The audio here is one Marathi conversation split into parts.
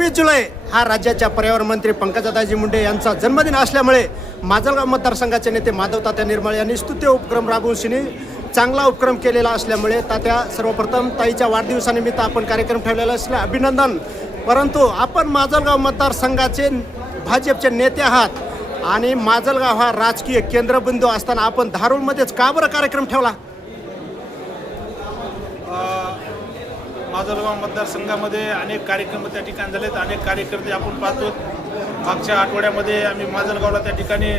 26 जुलै हा राज्याच्या पर्यावरण मंत्री पंकजाताई मुंडे यांचा जन्मदिन असल्यामुळे माजलगाव मतदारसंघाचे नेते माधव तात्या निर्मळ यांनी स्तुत्य उपक्रम राबवून चांगला उपक्रम केलेला असल्यामुळे तात्या सर्वप्रथम ताईच्या वाढदिवसानिमित्त आपण कार्यक्रम ठेवलेला असले अभिनंदन. परंतु आपण माजलगाव मतदारसंघाचे भाजपचे नेते आहात आणि माजलगाव हा राजकीय केंद्रबिंदू असताना आपण धारूरमध्येच का बरं कार्यक्रम ठेवला? माजलगाव मतदारसंघामध्ये अनेक कार्यक्रम त्या ठिकाणी झालेत. अनेक कार्यकर्ते आपण पाहतो. मागच्या आठवड्यामध्ये आम्ही माजलगावला त्या ठिकाणी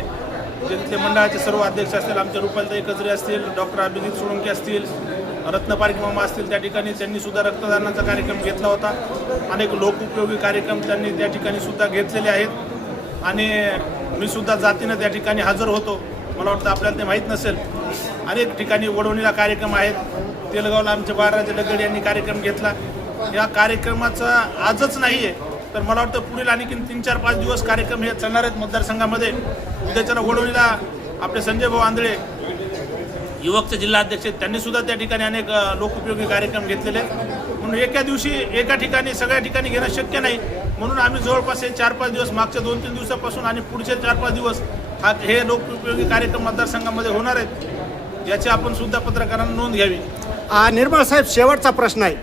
तिथले मंडळाचे सर्व अध्यक्ष असतील, आमचे रुपालताई कजरे असतील, डॉक्टर अभिजित सोळंकी असतील, रत्न पारखी मामा असतील, त्या ठिकाणी त्यांनी सुद्धा रक्तदानाचा कार्यक्रम घेतला होता. अनेक लोकोपयोगी कार्यक्रम त्यांनी त्या ठिकाणी सुद्धा घेतलेले आहेत आणि मी सुद्धा जातीनं त्या ठिकाणी हजर होतो. मला वाटतं आपल्याला ते माहीत नसेल. अनेक ठिकाणी वडवणीला कार्यक्रम आहेत. तेलगावला आमचे बाळराजे लगड यांनी कार्यक्रम घेतला. या कार्यक्रमाचा आजच नाही आहे तर मला वाटतं पुढील आणखीन 3-4-5 दिवस कार्यक्रम हे चालणार आहेत मतदारसंघामध्ये. उद्याच्याला वडवणीला आपले संजय भाऊ आंधळे युवकचे जिल्हाध्यक्ष आहेत, त्यांनी सुद्धा त्या ठिकाणी अनेक लोकोपयोगी कार्यक्रम घेतलेले आहेत. म्हणून एका दिवशी एका ठिकाणी सगळ्या ठिकाणी घेणं शक्य नाही. म्हणून आम्ही जवळपास हे 4-5 दिवस मागच्या 2-3 दिवसापासून आणि पुढचे 4-5 दिवस हे लोकोपयोगी कार्यक्रम मतदारसंघामध्ये होणार आहेत. याची आपण सुद्धा पत्रकारांना नोंद घ्यावी. निर्मळ साहेब, शेवटचा प्रश्न आहे.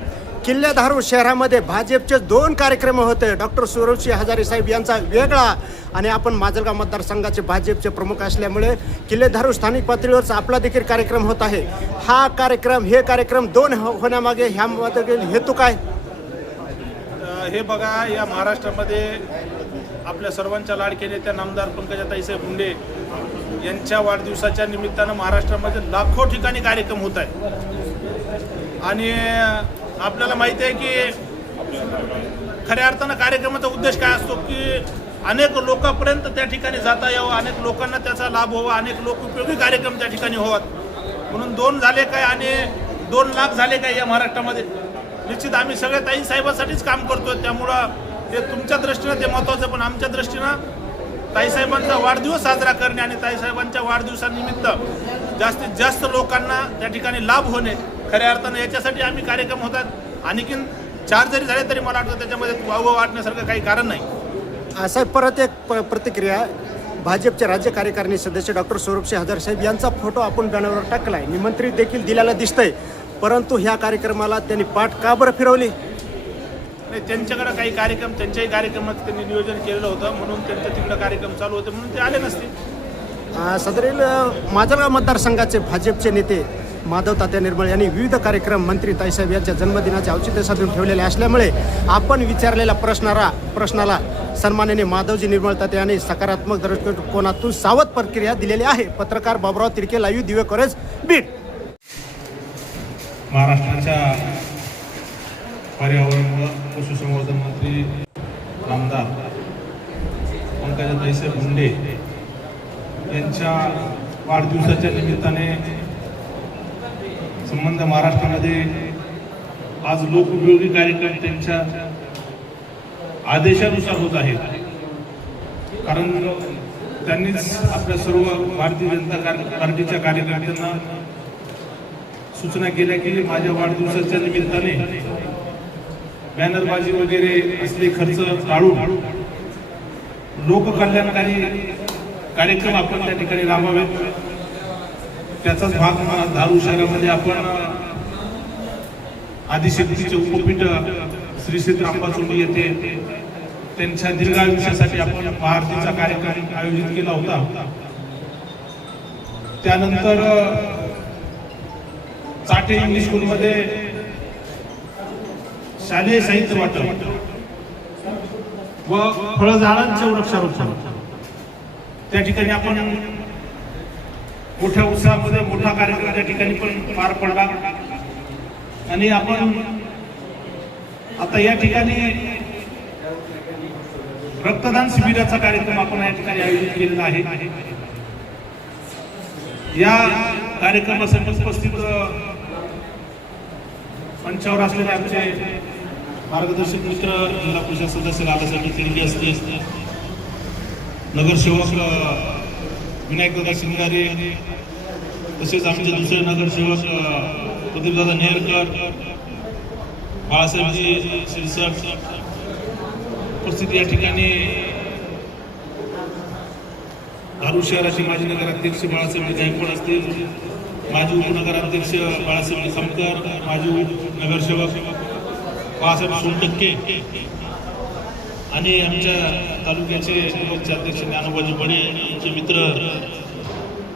किल्ले धारूर शहरामध्ये भाजपचे 2 कार्यक्रम होते. डॉक्टर सुरवशी हजारे साहेब यांचा वेगळा आणि आपण माजलगाव मतदारसंघाचे भाजपचे प्रमुख असल्यामुळे किल्ले धारूर स्थानिक पातळीवरचा आपला देखील कार्यक्रम होत आहे. हे कार्यक्रम 2 होण्यामागे ह्यामध्ये हेतू काय? हे बघा, या महाराष्ट्रामध्ये आपल्या सर्वांच्या लाडके नेत्या नामदार पंकजाताई मुंडे यांच्या वाढदिवसाच्या निमित्तानं महाराष्ट्रामध्ये लाखो ठिकाणी कार्यक्रम होत आहे आणि आपल्याला माहिती आहे की खऱ्या अर्थानं कार्यक्रमाचा उद्देश काय असतो की अनेक लोकांपर्यंत त्या ठिकाणी जाता यावं, अनेक लोकांना त्याचा लाभ व्हावा, अनेक लोकोपयोगी कार्यक्रम त्या ठिकाणी व्हावात. म्हणून 2 झाले काय आणि 2 लाख झाले काय या महाराष्ट्रामध्ये? निश्चित आम्ही सगळे ताई साहेबांसाठीच काम करतोय. त्यामुळं ते तुमच्या दृष्टीनं ते महत्त्वाचं, पण आमच्या दृष्टीनं ताईसाहेबांचा वाढदिवस साजरा करणे आणि ताईसाहेबांच्या वाढदिवसानिमित्त जास्तीत जास्त लोकांना त्या ठिकाणी लाभ होणे, खऱ्या अर्थानं याच्यासाठी आम्ही कार्यक्रम होतात. आणखीन 4 जरी झाले तरी मला वाटतं त्याच्यामध्ये वावं वाटण्यासारखं काही कारण नाही. साहेब, परत एक प्रतिक्रिया. भाजपचे राज्य कार्यकारिणी सदस्य डॉक्टर सुरवशी हजारे साहेब यांचा फोटो आपण बॅनरवर टाकला आहे. निमंत्रित देखील दिलेला दिसतंय, परंतु ह्या कार्यक्रमाला त्यांनी पाठ का बरं फिरवली? नाही, त्यांच्याकडे काही कार्यक्रम, त्यांच्याही कार्यक्रमात त्यांनी नियोजन केलेलं होतं म्हणून त्यांच्या तिकडं कार्यक्रम चालू होते म्हणून ते आले नसते. सदरील माजलगाव मतदारसंघाचे भाजपचे नेते माधव तात्या निर्मळ यांनी विविध कार्यक्रम मंत्री ताईसाहेब यांच्या जन्मदिनाचे औचित्य साधून ठेवलेले असल्यामुळे आपण विचारलेल्या प्रश्नाला सन्माननीय माधवजी निर्मळ तात्या यांनी सकारात्मक दृष्टिकोनातून सावध प्रतिक्रिया दिलेली आहे. पत्रकार बाबुराव तिरके, लाईव्ह दिवे कॉलेज, बीड. महाराष्ट्राच्या पर्यावरण व पशुसंवर्धन मंत्री आमदार पंकजाताई मुंडे यांच्या वाढदिवसाच्या निमित्ताने संबंध महाराष्ट्रामध्ये आज लोकोपयोगी कार्यक्रम त्यांच्या आदेशानुसार होत आहेत. कारण त्यांनीच आपल्या सर्व भारतीय जनता पार्टीच्या कार्यकर्त्यांना सूचना केल्या की माझ्या वाढदिवसाच्या निमित्ताने बॅनरबाजी वगैरे असले खर्च टाळून लोककल्याणकारी कार्यक्रम आपण त्या ठिकाणी राबवावेत. त्याचाच भाग धारूर शहरामध्ये आपण आदिशक्तीचे उपपीठ श्री क्षेत्र अंबाचोंडी येथे त्यांच्या दीर्घायुष्यासाठी आपण महाआरतीचा कार्यक्रम आयोजित केला होता. त्यानंतर चाटे इंग्लिश स्कूलमध्ये शालेय साहित्य वाटप व फळझाडांचे वृक्षारोपण त्या ठिकाणी आपण मोठ्या उत्साहामध्ये मोठा कार्यक्रम त्या ठिकाणी पण पार पडला आणि आपण आता या ठिकाणी रक्तदान शिबिराचा कार्यक्रम आपण या ठिकाणी आयोजित केलेला आहे. या कार्यक्रमासाठी उपस्थित मंचावर असलेले आमचे मार्गदर्शक मित्र जिल्हा परिषद सदस्य लालासाहेब तिरके असतील, नगरसेवक विनायकदादा शिंगारे, तसेच आमचे दुसरे नगरसेवक प्रदीपदादा नेरकर, बाळासाहेबजी शिरसट, उपस्थित या ठिकाणी धारूर शहराचे माजी नगराध्यक्ष बाळासाहेब गायकवाड असतील, माजी उपनगराध्यक्ष बाळासाहेब समकर, माजी नगरसेवक बाळासाहेब सोनटक्के आणि आमच्या तालुक्याचे लोकचे अध्यक्ष ज्ञानोबाजी बडे, आमचे मित्र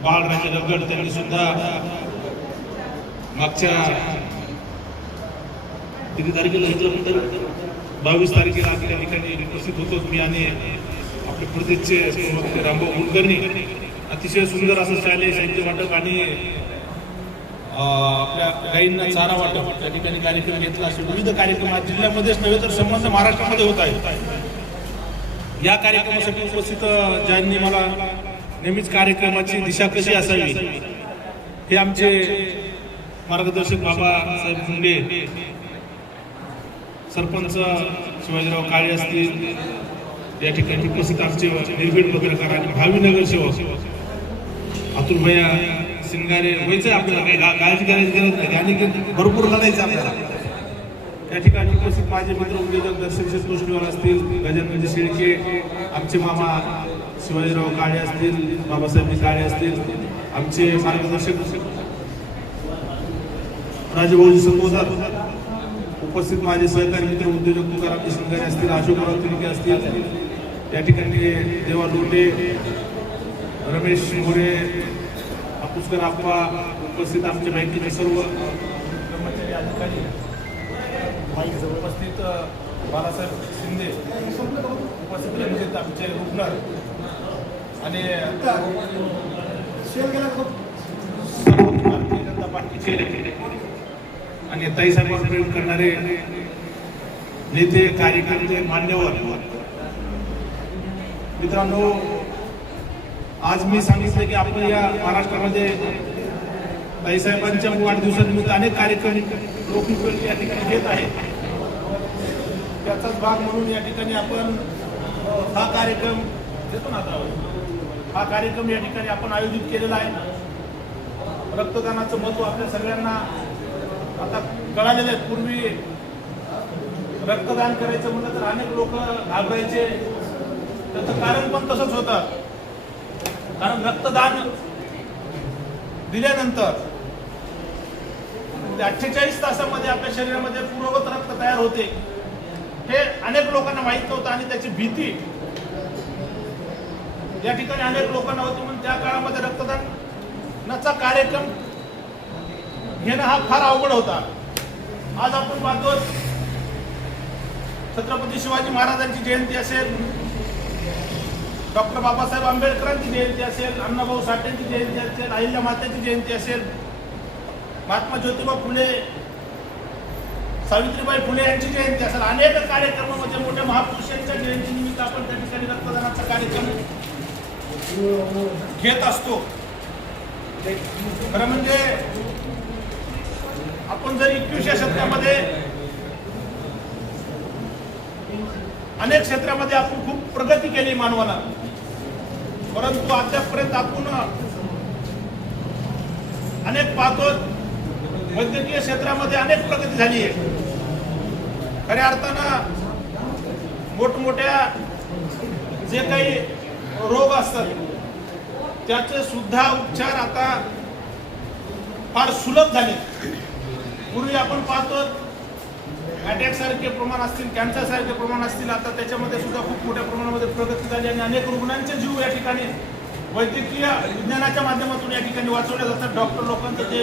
बाळराजे रगड, त्यांनी सुद्धा मागच्या किती तारखेला घेतलं, 22 तारखेला त्या ठिकाणी उपस्थित होतो मी आणि आपले प्रदेशचे रामभाऊ कुलकर्णी. अतिशय सुंदर असं शालेय साहित्य वाटप आणि आपल्या गाईंना चारा वाटप त्या ठिकाणी कार्यक्रम घेतला. असे विविध कार्यक्रम आज जिल्ह्यामध्येच नव्हे तर संबंध महाराष्ट्रामध्ये होत आहेत. या कार्यक्रमासाठी उपस्थित ज्यांनी मला नेहमीच कार्यक्रमाची दिशा कशी असावी हे आमचे मार्गदर्शक बाबासाहेब मुंडे, सरपंच शिवाजीराव काळे असतील, या ठिकाणी उपस्थित आमचे निर्भीड पत्रकार आणि भावी नगरसेवक अतुलभैया सिंगारे व्हायचं आपल्याला काही काळजी करायची गरज नाही आणि भरपूर लढायचं आपल्याला. त्या ठिकाणी उपस्थित माझे मित्र उद्योजक दर्शक गोष्टीवर असतील, गजानन शेळके, आमचे मामा शिवाजीराव काळे असतील, बाबासाहेब काळे असतील, आमचे मार्गदर्शक राजभाऊजी संबोधक, उपस्थित माझे सहकारी मित्र उद्योजक तुकाराम सिंगारे असतील, अशोकराव तिलके असतील, त्या ठिकाणी देवा लोटे, रमेश मोरे, पुष्कर आप्पा, उपस्थित आमच्या बँकेचे सर्व कर्मचारी अधिकारी, उपस्थित बाळासाहेब शिंदे, उपस्थित आमचे रुग्णर आणि भारतीय जनता पार्टीचे आणि ताईसाहेबांवर प्रेम करणारे नेते, कार्यकर्ते, मान्यवर मित्रांनो, आज मी सांगितलं की आपण या महाराष्ट्रामध्ये ताईसाहेबांच्या वाढदिवसानिमित्त अनेक कार्यक्रम लोकमुख्य या ठिकाणी घेत आहेत. त्याचाच भाग म्हणून या ठिकाणी आपण हा कार्यक्रम देतो ना, आता हा कार्यक्रम या ठिकाणी आपण आयोजित केलेला आहे. रक्तदानाचं महत्त्व आपल्या सगळ्यांना आता कळालेलं आहे. पूर्वी रक्तदान करायचं म्हणलं तर अनेक लोक घाबरायचे. त्याचं कारण पण तसंच होतं, कारण रक्तदान दिल्यानंतर 48 तासामध्ये आपल्या शरीरामध्ये पूर्ववत रक्त तयार होते. हे अनेक लोकांना माहीत नव्हतं आणि त्याची भीती या ठिकाणी अनेक लोकांना होती. म्हणून त्या काळामध्ये रक्तदानाचा कार्यक्रम घेणं हा फार अवघड होता. आज आपण पाहतो छत्रपती शिवाजी महाराजांची जयंती असेल, डॉक्टर बाबासाहेब आंबेडकरांची जयंती असेल, अण्णाभाऊ साठेंची जयंती असेल, अहिल्या मातेची जयंती असेल, महात्मा ज्योतिबा फुले, सावित्रीबाई फुले यांची जयंती असेल, अनेक कार्यक्रमामध्ये मोठ्या महापुरुषांच्या जयंतीनिमित्त आपण त्या ठिकाणी रक्तदानाचा कार्यक्रम घेत असतो. खरं म्हणजे आपण जर 21व्या शतकामध्ये अनेक क्षेत्रामध्ये आपण खूप प्रगती केली मानवाला, परंतु अद्यापपर्यंत आपण अनेक पाहतो वैद्यकीय क्षेत्रामध्ये अनेक प्रगती झाली आहे. खऱ्या अर्थानं मोठमोठ्या जे काही रोग असतात त्याचे सुद्धा उपचार आता फार सुलभ झाले. पूर्वी आपण पाहतो अटॅक सारखे प्रमाण असतील, कॅन्सर सारखे प्रमाण असतील, आता त्याच्यामध्ये सुद्धा खूप मोठ्या प्रमाणामध्ये प्रगती झाली आणि अनेक रुग्णांचे जीव या ठिकाणी वैद्यकीय विज्ञानाच्या माध्यमातून या ठिकाणी वाचवले जातात. डॉक्टर लोकांचं ते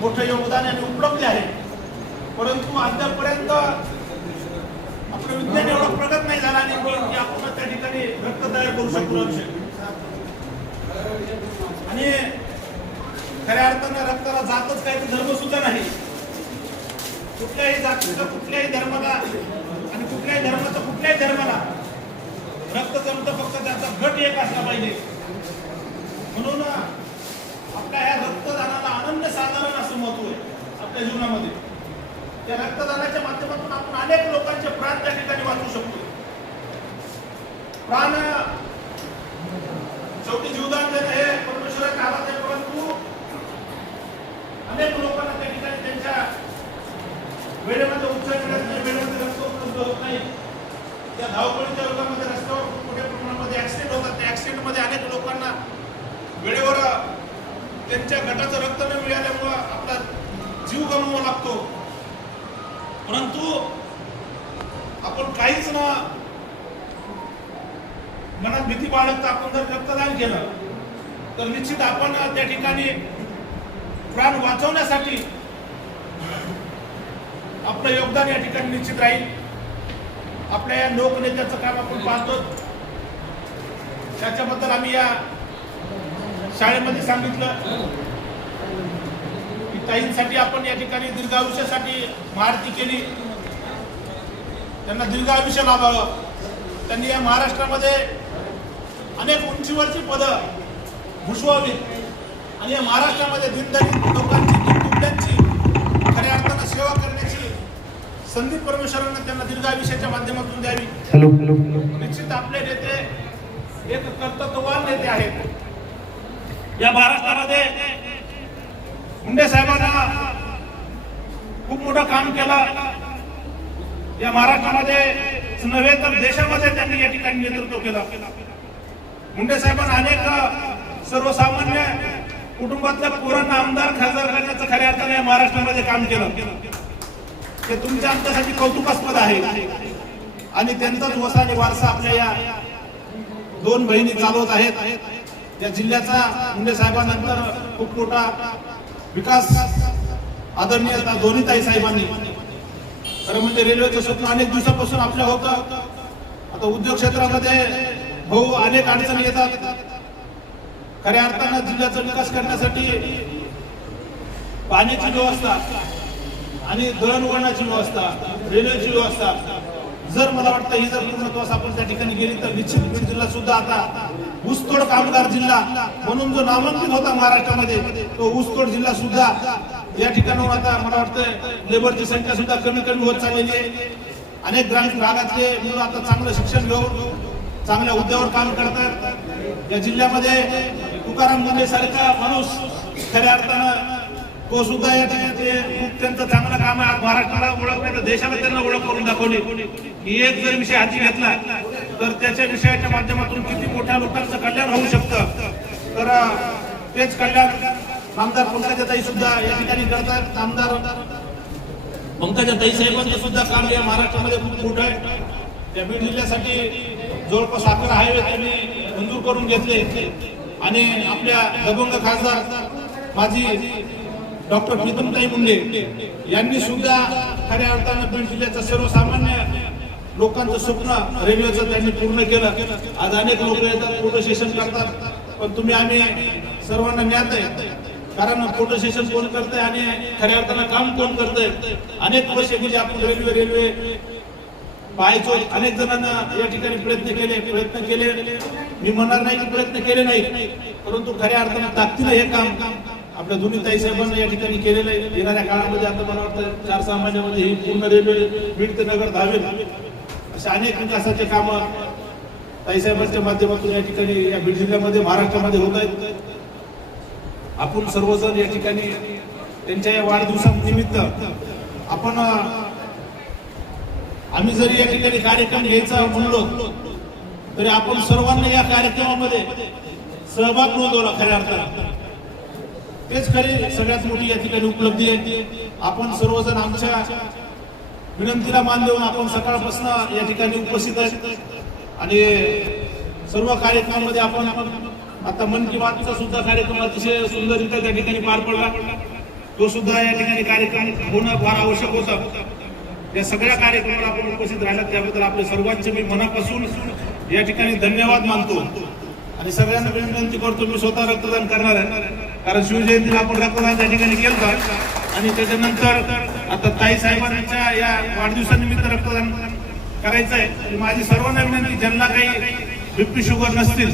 मोठं योगदान आणि उपलब्धी आहे. परंतु अद्यापपर्यंत आपलं विज्ञान एवढं प्रगत नाही झालं आणि की आपण त्या ठिकाणी रक्त तयार करू शकतो. आणि खऱ्या अर्थानं रक्ताला जातच काही धर्म सुद्धा नाही. कुठल्याही जातीचा, कुठल्याही धर्माला आणि कुठल्याही धर्माचा कुठल्याही धर्माला रक्त जमतं, फक्त त्याचा गट एक असला पाहिजे. म्हणून आपल्या ह्या रक्तदानाला अनन्यसाधारण असं महत्व आहे आपल्या जीवनामध्ये. त्या रक्तदानाच्या माध्यमातून आपण अनेक लोकांचे प्राण त्या ठिकाणी वाचवू शकतो. प्राण शेवटी जीवदान देणं हे परमेश्वराच्या हातात आहे, परंतु अनेक लोकांना त्या ठिकाणी त्यांच्या वेळेमध्ये उपचार मिळत नाही, वेळेमध्ये रक्त उपलब्ध होत नाही. या धावपळीच्या युगामध्ये रस्त्यावर खूप मोठ्या प्रमाणामध्ये ऍक्सिडेंट होतात. त्या ऍक्सिडेंटमध्ये अनेक लोकांना वेळेवर त्यांच्या गटाचं रक्त न मिळाल्यामुळं आपला जीव गमवावा लागतो. परंतु आपण काहीच ना मनात भीती बाळगता आपण जर रक्तदान केलं तर निश्चित आपण त्या ठिकाणी प्राण वाचवण्यासाठी आपलं योगदान या ठिकाणी निश्चित राहील. आपल्या या लोकनेत्याचं काम आपण पाहतो. त्याच्याबद्दल आम्ही या शाळेमध्ये सांगितलं की ताईंसाठी आपण या ठिकाणी दीर्घायुष्यासाठी महाआरती केली. त्यांना दीर्घायुष्य लाभावं. त्यांनी या महाराष्ट्रामध्ये अनेक उंचीवरची पदं भूषवली आणि या महाराष्ट्रामध्ये दीनदलित लोकांची दीनदुबळ्यांची खऱ्या अर्थानं सेवा करण्याची संधी परमेश्वरांना त्यांना दीर्घायुष्याच्या माध्यमातून द्यावी. निश्चित आपले नेते एक कर्तृत्ववान नेते आहेत. या महाराष्ट्रामध्ये मुंडे साहेबांना खूप मोठं काम केलं. या महाराष्ट्रामध्ये नव्हे तर देशामध्ये त्यांनी या ठिकाणी नेतृत्व केलं. मुंडे साहेबांना अनेक सर्वसामान्य कुटुंबातल्या पोरांना आमदार खासदार करण्याचं खऱ्या अर्थाने या महाराष्ट्रामध्ये काम केलं. ते तुमच्या आमच्यासाठी कौतुकास्पद आहे. आणि त्यांचाच वसा आणि वारसा आपल्या या दोन बहिणी चालवत आहेत. या जिल्ह्याचा मुंडे साहेबांनंतर खूप मोठा विकास आदरणीय दोन्ही ताई साहेबांनी खरं म्हणजे रेल्वेचं स्वप्न अनेक दिवसापासून आपल्या होतं. आता उद्योग क्षेत्रामध्ये भाऊ अनेक अडचणी येतात. खऱ्या अर्थानं जिल्ह्याचा विकास करण्यासाठी पाण्याची व्यवस्था आणि दळणवळणाची व्यवस्था, रेल्वेची व्यवस्था जर मला वाटतं ही जर पूर्णत्वास आपण त्या ठिकाणी गेली तर निश्चित बीड जिल्हा सुद्धा आता ऊसतोड कामगार जिल्हा म्हणून जो नामांकित होता महाराष्ट्रामध्ये तो ऊसतोड जिल्हा सुद्धा या ठिकाणावर आता मला वाटतं लेबरची संख्या सुद्धा कमी कमी होत चाललेली आहे. अनेक ग्रामीण भागातले मुलं आता चांगलं शिक्षण घेऊन चांगल्या हुद्द्यावर काम करतात. या जिल्ह्यामध्ये तुकाराम मुंडे सारखा माणूस खऱ्या अर्थानं तो सुद्धा या ठिकाणी त्यांचं चांगलं काम आहे. महाराष्ट्राला ओळख नाही तर देशाला त्यांना ओळख करून दाखवली की एक जर विषय हाती घेतला तर त्याच्या विषयाच्या माध्यमातून किती मोठ्या लोकांचं कल्याण होऊ शकतं. तर तेच कल्याण आमदार पंकजाताई सुद्धा या ठिकाणी करतात. आमदार पंकजाताई साहेबांचं सुद्धा काम या महाराष्ट्रामध्ये खूप मोठं आहे. त्या बीड जिल्ह्यासाठी जवळपास 11 हायवे त्यांनी मंजूर करून घेतले आणि आपल्या दबंग खासदार माजी डॉक्टर प्रीतमताई मुंडे यांनी सुद्धा खऱ्या अर्थानं बीड जिल्ह्याचं सर्वसामान्य लोकांचं स्वप्न रेल्वेचं त्यांनी पूर्ण केलं. आज अनेक लोक येतात, फोटो सेशन करतात, पण तुम्ही आम्ही सर्वांना ज्ञात आहे कारण फोटो सेशन कोण करतंय आणि खऱ्या अर्थानं काम कोण करतंय. अनेक वर्ष म्हणजे आपण रेल्वे पाहायचो. अनेक जणांना या ठिकाणी प्रयत्न केले. मी म्हणणार नाही की प्रयत्न केले नाही, परंतु खऱ्या अर्थानं ताकदीनं हे काम आपल्या दोन्ही ताई साहेबांना या ठिकाणी केलेलं आहे. येणाऱ्या काळामध्ये आता मला वाटतं 4-6 महिन्यामध्ये ही पूर्ण रेल्वे बीड ते नगर धावेल अशा अनेक विकासाचे कामं ताईसाहेबांच्या माध्यमातून या ठिकाणी या बीड जिल्ह्यामध्ये महाराष्ट्रामध्ये होत आहेत. आपण सर्वजण या ठिकाणी त्यांच्या या वाढदिवसानिमित्त आपण आम्ही जरी या ठिकाणी कार्यक्रम घ्यायचा म्हणलो तरी आपण सर्वांना या कार्यक्रमामध्ये सहभाग नोंदवला. खऱ्या अर्थानं तेच खरी सगळ्यात मोठी या ठिकाणी उपलब्धी आहे. आपण सर्वजण आमच्या विनंतीला मान देऊन आपण सकाळपासून या ठिकाणी उपस्थित आहेत आणि सर्व कार्यक्रमामध्ये आपण आता मन की बातचा सुद्धा कार्यक्रम अतिशय सुंदररित्या त्या ठिकाणी पार पडला. तो सुद्धा या ठिकाणी कार्यक्रम होणं फार आवश्यक होतं. या सगळ्या कार्यक्रमाला आपण उपस्थित राहिलात त्याबद्दल आपल्या सर्वांचे मी मनापासून या ठिकाणी धन्यवाद मानतो आणि सगळ्यांना विनंती करतो. मी स्वतः रक्तदान करणार आहे कारण शिवजयंतीला आपण रक्तदान त्या ठिकाणी केलं आणि त्याच्यानंतर आता ताई साहेबांच्या या वाढदिवसानिमित्त रक्तदान करायचं आहे. माझी सर्वांना विनंती ज्यांना काही बीपी शुगर नसतील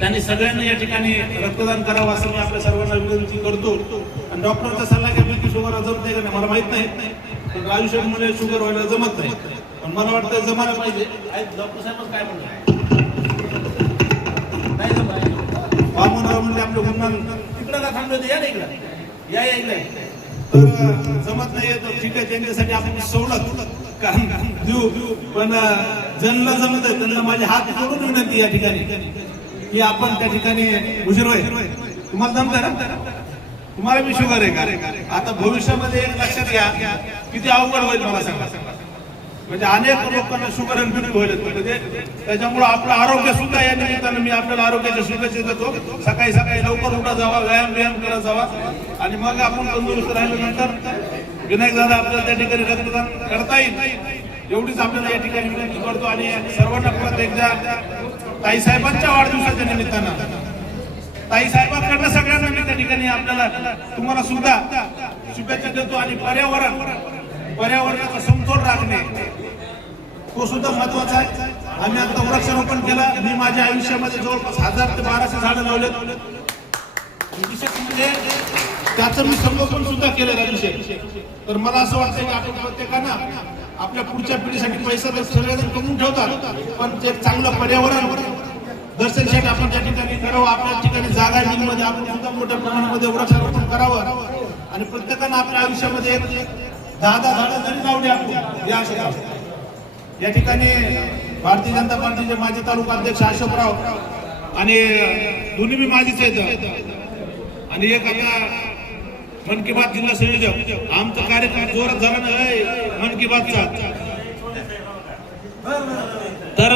त्यांनी सगळ्यांना या ठिकाणी रक्तदान करावं असं मी आपल्या सर्वांना विनंती करतो. आणि डॉक्टरचा सल्ला घ्या बीपी शुगर जमते का नाही मला माहित नाही, पण आयुष्यामध्ये शुगर व्हायला जमत नाही, पण मला वाटतं जमायला पाहिजे. डॉक्टर साहेब काय म्हणतात नाही जमाय वामनराव म्हणजे आपलं गुणमान तिकडं का थांबलं या नाही इकडं या इकडे तर जमत नाही तर ठीक आहे त्यांच्यासाठी आपण सवलत कारण देऊ पण ज्यांना जमत आहे त्यांना माझे हात जोडून विनंती या ठिकाणी की आपण त्या ठिकाणी उशीर होईल. तुम्हाला जमतंय ना? तुम्हाला बी शुगर आहे का? आता भविष्यामध्ये एक लक्षात घ्या किती अवघड होईल मला सांगा. म्हणजे अनेक लोकांना शुगर आणि बीपी होईल. म्हणजे त्याच्यामुळे आपलं आरोग्य सुद्धा या निमित्तानं मी आपल्याला आरोग्याच्या शुभेच्छा देतो. सकाळी सकाळी लवकर उठा जावा, व्यायाम करत जावा आणि मग आपण तंदुरुस्त राहिल्यानंतर विनायक दादा आपल्याला त्या ठिकाणी रक्तदान करता येईल एवढीच आपल्याला या ठिकाणी विनंती करतो. आणि सर्वांना परत एकदा ताईसाहेबांच्या वाढदिवसाच्या निमित्तानं ताईसाहेबांकडनं सगळ्यांना मी त्या ठिकाणी आपल्याला तुम्हाला सुद्धा शुभेच्छा देतो. आणि पर्यावरणाचा समतोल राखणे तो सुद्धा महत्वाचा आहे. आम्ही आता वृक्षारोपण केलं. मी माझ्या आयुष्यामध्ये जवळपास 1000 ते 1200 झाडं लावलेत. विशेष म्हणजे त्याचं मी संगोपन सुद्धा केलं राजूशे. तर मला असं वाटतं की आपण प्रत्येकानं आपल्या पुढच्या पिढीसाठी पैसा तर सगळेजण कमवून ठेवतात, पण ते चांगलं पर्यावरण दर्शनसाठी आपण त्या ठिकाणी करावं. आपल्या ठिकाणी जागा मध्ये आपण सुद्धा मोठ्या प्रमाणामध्ये वृक्षारोपण करावं. आणि प्रत्येकानं आपल्या आयुष्यामध्ये 10 झाडं जरी लावली आपण या क्षेत्रात. या ठिकाणी भारतीय जनता पार्टीचे माजी तालुका अध्यक्ष अशोकराव आणि दोन्ही बी माजीच आहेत. आणि एक आता मन की बात जिल्हा संयोजक आमचा कार्यक्रम जोरात झाला ना मन की बातचा. तर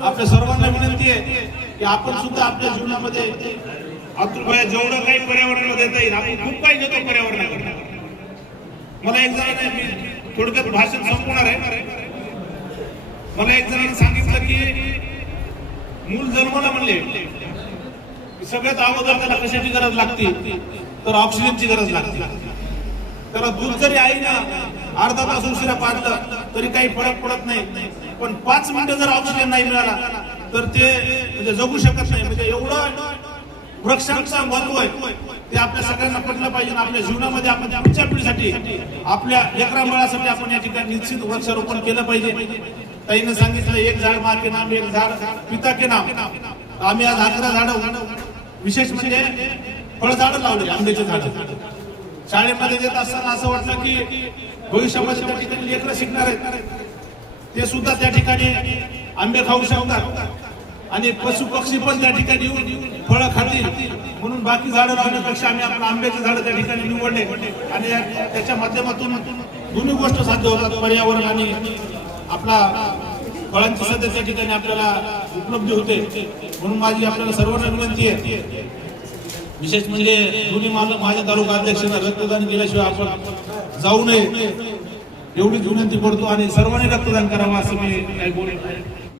आपल्या सर्वांना विनंती आहे की आपण सुद्धा आपल्या जीवनामध्ये अतुल भाई जेवढं काही पर्यावरणाला देता येईल आपण खूप काही देतो पर्यावरणाला. मला एक जणांनी मी थोडक्यात भाषण संपवणार आहे. मला एक जणांनी सांगितलं की मूल जन्माला म्हणले सगळ्यात अगोदर त्याला कशाची गरज लागते तर ऑक्सिजनची गरज लागते. त्याला दूध जरी आईना अर्धा तास उशिरा पाजलं तरी काही फरक पडत नाही, पण 5 मिनिटं जर ऑक्सिजन नाही मिळाला तर ते म्हणजे जगू शकत नाही. म्हणजे एवढं वृक्षांचं महत्व आहे ते आपल्या सगळ्यांना पटलं पाहिजे. आपल्या जीवनामध्ये आपण पुढच्या पिढीसाठी आपल्या लेकरा बाळासाठी आपण या ठिकाणी निश्चित वृक्षारोपण केलं पाहिजे. ताईनं सांगितलं एक झाड माँ के नाम एक झाड पिता के नाम. आम्ही आज 11 झाडं विशेष म्हणजे फळझाडं लावले, आंब्याचे झाडं. शाळेमध्ये देत असताना असं वाटलं की भविष्यामध्ये त्या ठिकाणी लेकरं शिकणार आहेत, ते सुद्धा त्या ठिकाणी आंबे खाऊ शकतात आणि पशु पक्षी पण त्या ठिकाणी येऊन फळं खातील. म्हणून बाकी झाडं लावण्यापेक्षा आम्ही आपल्या आंब्याचे झाडं त्या ठिकाणी निवडले आणि त्याच्या माध्यमातून दोन्ही गोष्ट साध्य होतात, पर्यावरण आणि आपला फळांची सध्या त्या ठिकाणी आपल्याला उपलब्ध होते. म्हणून माझी आपल्याला सर्वांना विनंती आहे, विशेष म्हणजे दोन्ही माझ्या तालुका अध्यक्षांना रक्तदान केल्याशिवाय आपण जाऊ नये एवढीच विनंती करतो. आणि सर्वांनी रक्तदान करावं असं मी काही बोलत आहे.